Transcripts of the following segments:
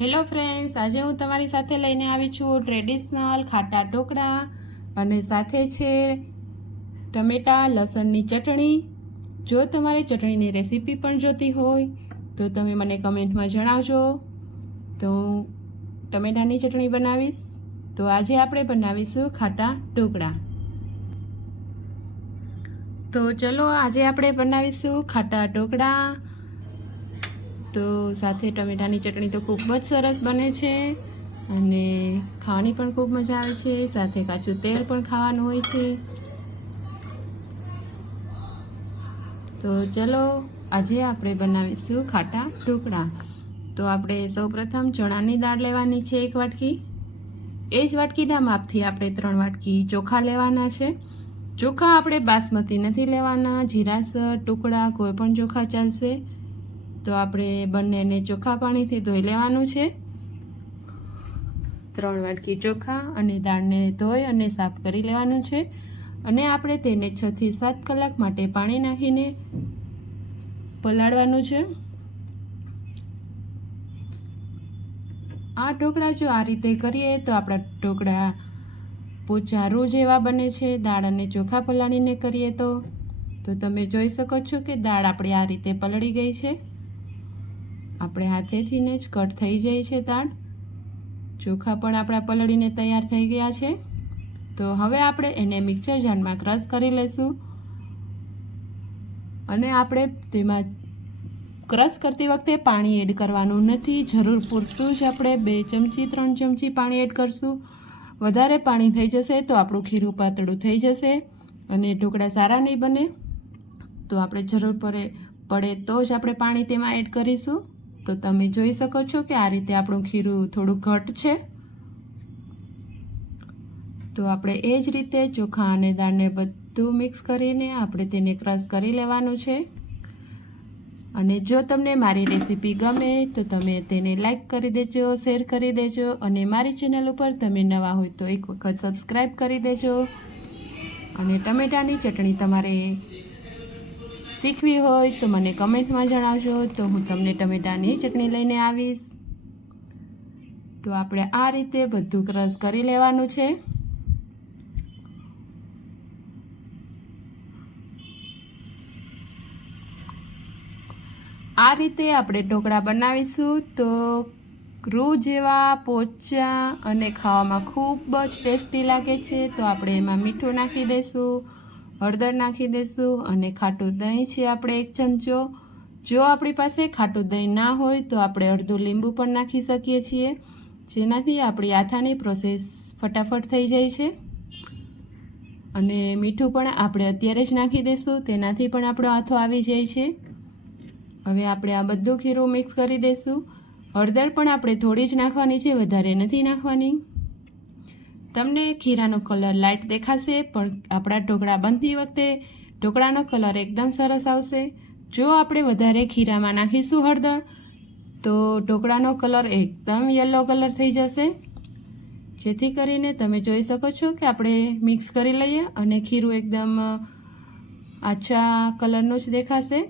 Hello friends, આજે હું તમારી સાથે લઈને આવી છું ટ્રેડિશનલ ખાટા ઢોકળા અને સાથે છે ટમેટા લસણની ચટણી. જો તમારે ચટણીની રેસીપી પણ જોતી હોય, તો તમે મને કમેન્ટમાં જણાવજો. તો હું ટમેટાની ચટણી બનાવીશ. તો આજે આપણે બનાવીશું ખાટા ઢોકળા. તો ચલો, આજે આપણે બનાવીશું ખાટા ઢોકળા. તો સાથે ટમેટાની ચટણી તો ખૂબ જ સરસ બને છે. અને ખાવાની પણ ખૂબ મજા આવે છે. સાથે કાચું તેલ પણ ખાવાનું હોય છે. તો ચલો, આજે આપણે બનાવીશું ખાટા ઢોકળા. તો આપણે સૌપ્રથમ ચણાની દાળ લેવાની છે એક વાટકી. એ જ વાટકીના માપથી આપણે ત્રણ વાટકી ચોખા લેવાના છે. ચોખા આપણે બાસમતી નથી લેવાના. જીરાસર, ટુકડા, કોઈ પણ ચોખા ચાલશે. તો આપણે બંનેને ચોખ્ખા પાણીથી ધોઈ લેવાનું છે. ત્રણ વાટકી ચોખા અને દાળને ધોઈ અને સાફ કરી લેવાનું છે. અને આપણે તેને છથી સાત કલાક માટે પાણી નાખીને પલાળવાનું છે. આ ઢોકળા જો આ રીતે કરીએ તો આપણા ઢોકળા પોચા રોજ એવા બને છે. દાળ અને ચોખા પલાળીને કરીએ તો તો તમે જોઈ શકો છો કે દાળ આપણી આ રીતે પલળી ગઈ છે. આપણે હાથેથીને જ કટ થઈ જાય છે તાળ ચોખા પણ આપણા પલળીને તૈયાર થઈ ગયા છે. તો હવે આપણે એને મિક્સર જારમાં ક્રશ કરી લઈશું. અને આપણે તેમાં ક્રશ કરતી વખતે પાણી એડ કરવાનું નથી. જરૂર પૂરતું જ આપણે બે ચમચી, ત્રણ ચમચી પાણી એડ કરશું. વધારે પાણી થઈ જશે તો આપણું ખીરું પાતળું થઈ જશે અને ઢોકળા સારા નહીં બને. તો આપણે જરૂર પડે પડે તો જ આપણે પાણી તેમાં એડ કરીશું. તો તમે જોઈ શકો છો કે આ રીતે આપણું ખીરું થોડું ઘટ છે. તો આપણે એ જ રીતે ચોખા અને દાળને બધું મિક્સ કરીને આપણે તેને ક્રશ કરી લેવાનું છે. અને જો તમને મારી રેસીપી ગમે તો તમે તેને લાઈક કરી દેજો, શેર કરી દેજો અને મારી ચેનલ ઉપર તમે નવા હોય તો એક વખત સબસ્ક્રાઈબ કરી દેજો. અને ટમેટાની ચટણી તમારે શીખવી હોય તો મને કમેન્ટમાં જણાવજો. તો હું તમને ટમેટાની ચટણી લઈને આવીશ. તો આપણે આ રીતે બધું ક્રશ કરી લેવાનું છે. આ રીતે આપણે ઢોકળા બનાવીશું તો રૂ જેવા પોચા અને ખાવામાં ખૂબ જ ટેસ્ટી લાગે છે. તો આપણે એમાં મીઠું નાખી દઈશું. હળદર નાખી દઈશું અને ખાટું દહીં છે આપણે એક ચમચો. જો આપણી પાસે ખાટું દહીં ના હોય તો આપણે અડધું લીંબુ પણ નાખી શકીએ છીએ. જેનાથી આપણી આથાની પ્રોસેસ ફટાફટ થઈ જાય છે. અને મીઠું પણ આપણે અત્યારે જ નાખી દઈશું તેનાથી પણ આપણો આથો આવી જાય છે. હવે આપણે આ બધું ખીરું મિક્સ કરી દઈશું હળદર પણ આપણે થોડી જ નાખવાની છે, વધારે નથી નાખવાની. તમને ખીરાનો કલર લાઇટ દેખાશે, પણ આપણા ઢોકળા બનતી વખતે ઢોકળાનો કલર એકદમ સરસ આવશે. જો આપણે વધારે ખીરામાં નાખીશું હળદર, તો ઢોકળાનો કલર એકદમ યલો કલર થઈ જશે. જેથી કરીને તમે જોઈ શકો છો કે આપણે મિક્સ કરી લઈએ અને ખીરું એકદમ આછા કલરનું જ દેખાશે.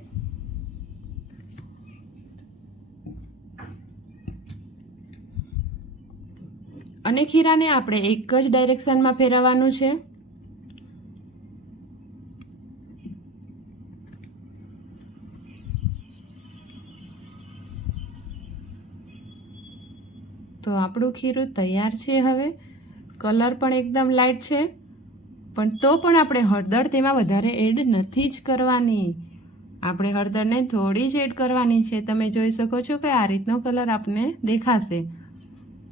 અને ખીરાને આપણે એક જ ડાયરેક્શનમાં ફેરવવાનું છે. તો આપણું ખીરું તૈયાર છે હવે. કલર પણ એકદમ લાઇટ છે. પણ તો પણ આપણે હળદર તેમાં વધારે એડ નથી જ કરવાની. આપણે હળદરને થોડી જ એડ કરવાની છે. તમે જોઈ શકો છો કે આ રીતનો કલર આપને દેખાશે.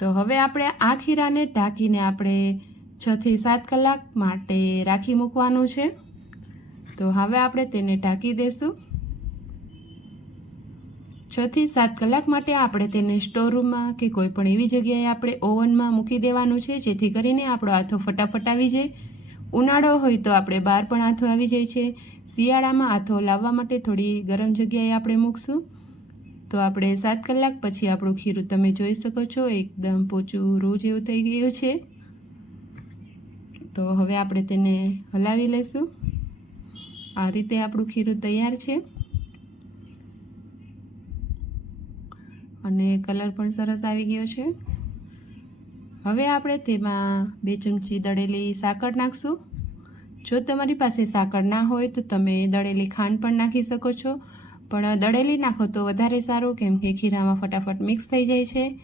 તો હવે આપણે આ ખીરાને ઢાંકીને આપણે છથી સાત કલાક માટે રાખી મૂકવાનું છે. તો હવે આપણે તેને ઢાંકી દઈશું છથી સાત કલાક માટે આપણે તેને સ્ટોરરૂમમાં કે કોઈ પણ એવી જગ્યાએ આપણે ઓવનમાં મૂકી દેવાનું છે, જેથી કરીને આપણો હાથો ફટાફટ આવી જાય. ઉનાળો હોય તો આપણે બહાર પણ હાથો આવી જાય છે. શિયાળામાં હાથો લાવવા માટે થોડી ગરમ જગ્યાએ આપણે મૂકશું. તો આપણે સાત કલાક પછી આપણું ખીરું તમે જોઈ શકો છો, એકદમ પોચું રૂ જેવું થઈ ગયું છે. તો હવે આપણે તેને હલાવી લઈશું. આ રીતે આપણું ખીરું તૈયાર છે. અને કલર પણ સરસ આવી ગયો છે. હવે આપણે તેમાં બે ચમચી દળેલી સાકર નાખશું. જો તમારી પાસે સાકર ના હોય તો તમે દળેલી ખાંડ પણ નાખી શકો છો. પણ દળેલી નાખો તો વધારે સારું, કેમ કે ખીરામાં ફટાફટ મિક્સ થઈ જાય છે.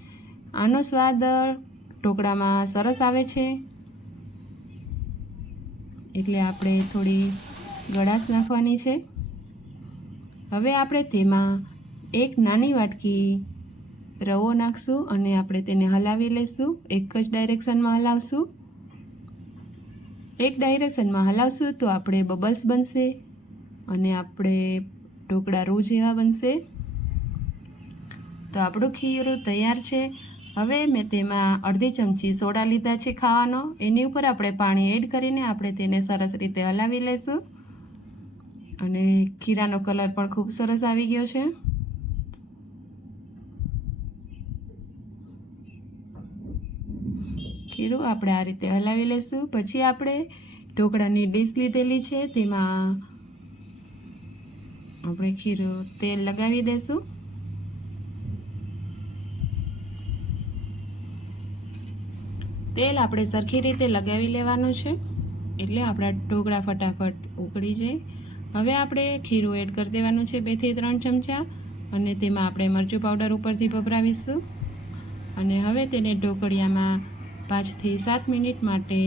આનો સ્વાદ ઢોકળામાં સરસ આવે છે. એટલે આપણે થોડી ગળાશ નાખવાની છે. હવે આપણે તેમાં એક નાની વાટકી રવો નાખશું અને આપણે તેને હલાવી લઈશું એક જ ડાયરેક્શનમાં હલાવશું. એક ડાયરેક્શનમાં હલાવશું તો આપણે બબલ્સ બનશે અને આપણે ઢોકળા રૂ જેવા બનશે. તો આપણું ખીરું તૈયાર છે. હવે મેં તેમાં અડધી ચમચી સોડા લીધા છે ખાવાનો. એની ઉપર આપણે પાણી એડ કરીને આપણે તેને સરસ રીતે હલાવી લઈશું. અને ખીરાનો કલર પણ ખૂબ સરસ આવી ગયો છે. ખીરું આપણે આ રીતે હલાવી લઈશું. પછી આપણે ઢોકળાની ડીશ લીધેલી છે. તેમાં આપણે ખીરું, તેલ લગાવી દઈશું તેલ આપણે સરખી રીતે લગાવી લેવાનું છે, એટલે આપણા ઢોકળા ફટાફટ ઉકળી જાય. હવે આપણે ખીરું એડ કરી દેવાનું છે બેથી ત્રણ ચમચા, અને તેમાં આપણે મરચું પાવડર ઉપરથી ભભરાવીશું. અને હવે તેને ઢોકળિયામાં પાંચથી સાત મિનિટ માટે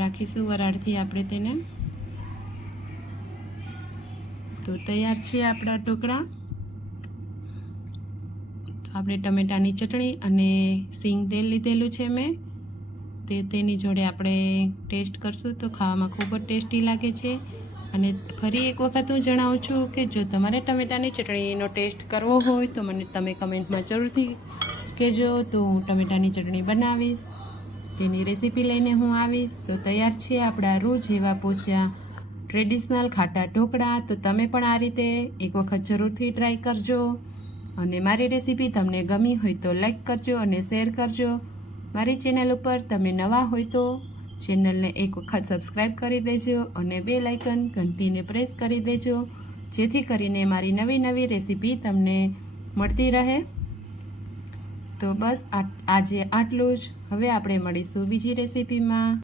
રાખીશું, વરાળથી આપણે તેને તો તૈયાર છે આપણા ઢોકળા. તો આપણે ટમેટાની ચટણી અને સિંગ તેલ લીધેલું છે મેં. તે તેની જોડે આપણે ટેસ્ટ કરશું તો ખાવામાં ખૂબ જ ટેસ્ટી લાગે છે. અને ફરી એક વખત હું જણાવું છું કે જો તમારે ટમેટાની ચટણીનો ટેસ્ટ કરવો હોય તો મને તમે કમેન્ટમાં જરૂરથી કહેજો. તો હું ટમેટાની ચટણી બનાવીશ. તેની રેસીપી લઈને હું આવીશ. તો તૈયાર છે આપણા રોજ એવા પોચા ટ્રેડિશનલ ખાટા ઢોકળા, તો તમે પણ આ રીતે એક વખત જરૂરથી ટ્રાય કરજો. અને મારી રેસીપી તમને ગમી હોય તો લાઈક કરજો અને શેર કરજો. મારી ચેનલ ઉપર તમે નવા હોય તો ચેનલને એક વખત સબસ્ક્રાઈબ કરી દેજો અને બે લાઇકન ઘંટીને પ્રેસ કરી દેજો, જેથી કરીને મારી નવી નવી રેસીપી તમને મળતી રહે. તો બસ આજે આટલું જ. હવે આપણે મળીશું બીજી રેસીપીમાં.